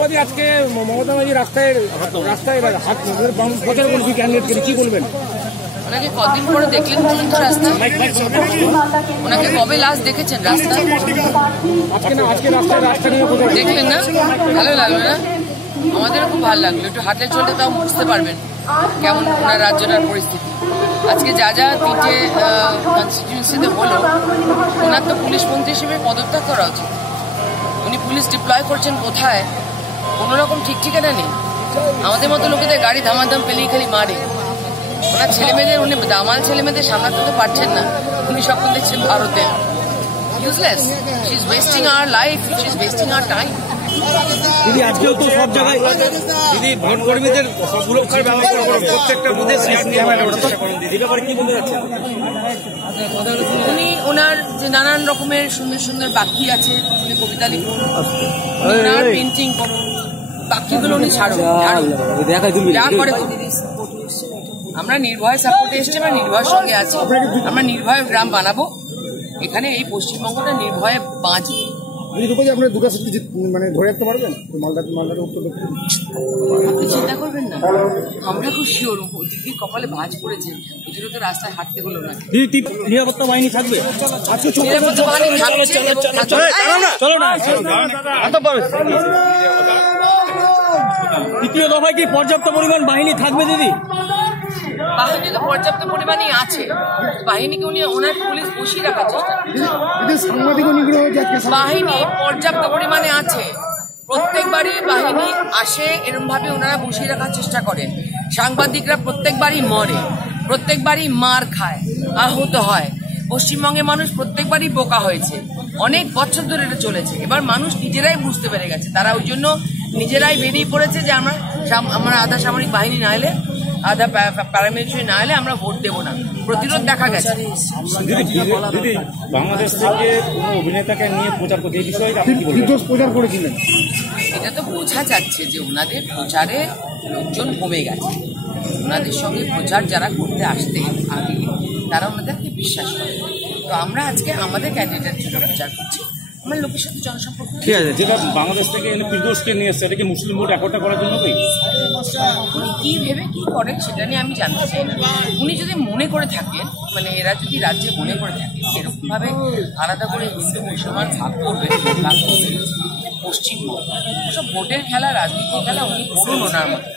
বলছি আজকে মমতা ব্যানার্জি রাস্তায় হাত প্রচার করছি ক্যান্ডিডেটকে, কি বলবেন? ওনাকে কদিন পরে দেখলেন বলুন তো রাস্তা? ওনাকে কবে লাস্ট দেখেছেন রাস্তা? আজকে রাস্তা নিয়ে দেখলেন না? ভালো লাগলো না? আমাদেরও খুব ভালো লাগলো। একটু হাঁটলে চলতে তাও বুঝতে পারবেন কেমন ওনার রাজ্যটার পরিস্থিতি। আজকে যা যা 3টে কনস্টিটিউয়েন্সিতে হলো, ওনার তো পুলিশ মন্ত্রী হিসেবে পদত্যাগ করা উচিত। উনি পুলিশ ডিপ্লয় করছেন কোথায়, কোনো রকম ঠিক ঠিকানা নেই। আমাদের মতো লোকেদের গাড়ি ধামাধাম পেলেই খালি মারে। ওনার ছেলেমেয়েদের, উনি দামাল ছেলেমেয়েদের সামলাতে তো পারছেন না। উনি সকল দেখছেন ভারতে। Useless. She is wasting our life, she is wasting our time. দিদি আজকেও তো সব জায়গায় দিদি ভোট কর্মীদের সুরক্ষার ব্যবস্থা করুন, প্রত্যেকটা বুথে দিদি ব্যাপারে কি বলতে যাচ্ছেন? উনি ওনার যে নানান রকমের সুন্দর সুন্দর বাকি আছে, উনি কবিতা লিখুন, ওনার পেন্টিং করুন, বাকিগুলো উনি ছাড়ুন। যা করে আমরা নির্ভয় সাপোর্টে এসছি, আমরা নির্ভয়ের সঙ্গে আছি। আমরা নির্ভয় গ্রাম বানাবো। এখানে এই পশ্চিমবঙ্গটা নির্ভয়ে বাঁচবে। আপনার দুটো সিট মানে ধরে রাখতে পারবেন? মালদার উত্তর দক্ষিণ আপনি চিন্তা করবেন না, আমরা খুব শিওর। দিদি কপালে ভাঁজ পড়েছে, ওদেরও তো রাস্তায় হাঁটতে হলো না। নিরাপত্তা বাহিনী থাকবে, নিরাপত্তা বাহিনী থাকছে। দ্বিতীয় দফায় কি পর্যাপ্ত পরিমাণ বাহিনী থাকবে দিদি? বাহিনী তো পর্যাপ্ত পরিমাণে আছে। বাহিনীকে উনি ওনার পুলিশ বসিয়ে রাখার চেষ্টা করছেন। বাহিনী পর্যাপ্ত পরিমাণে আছে। প্রত্যেকবারই বাহিনী আসে, এরকম ভাবে ওনারা বসিয়ে রাখার চেষ্টা করেন। সাংবাদিকরা প্রত্যেকবারই মরে, প্রত্যেকবারই মার খায়, আহত হয়। পশ্চিমবঙ্গের মানুষ প্রত্যেকবারই বোকা হয়েছে। অনেক বছর ধরে এটা চলেছে। এবার মানুষ নিজেরাই বুঝতে পেরে গেছে। তারা ওই জন্য নিজেরাই বেরিয়ে পড়েছে যে আমরা আধা সামরিক বাহিনী না এলে, আধা প্যারামিলিটারি না এলে আমরা ভোট দেবো না। প্রতিরোধ দেখা গেছে। বাংলাদেশ থেকে কোনো অভিনেতাকে নিয়ে প্রচার করতে, এই বিষয়ে আপনি কি বলবেন? প্রচার করেছিলেন, এটা তো বোঝা যাচ্ছে যে ওনাদের প্রচারে লোকজন কমে গেছে। ওনাদের সঙ্গে প্রচার যারা করতে আসতেন আগে, তারা ওনাদেরকে বিশ্বাস করে। তো আমরা আজকে আমাদের ক্যান্ডিডেট জন্য প্রচার করছি। আমার লোকের সাথে জনসম্পর্ক ঠিক আছে। যেটা বাংলাদেশ থেকে ফিরদৌসকে নিয়ে এসছে, এটা কি মুসলিম ভোট একতা করার জন্য? উনি কি ভেবে কি করেন সেটা নিয়ে আমি জানতে চাই না। উনি যদি মনে করে থাকেন, মানে এরা যদি রাজ্যে মনে করে থাকেন এরকম ভাবে আলাদা করে হিন্দু মুসলমান ভাগ করবে, পশ্চিমবঙ্গ সব ভোটের খেলা, রাজনীতির খেলা উনি করুন ওনার মতো।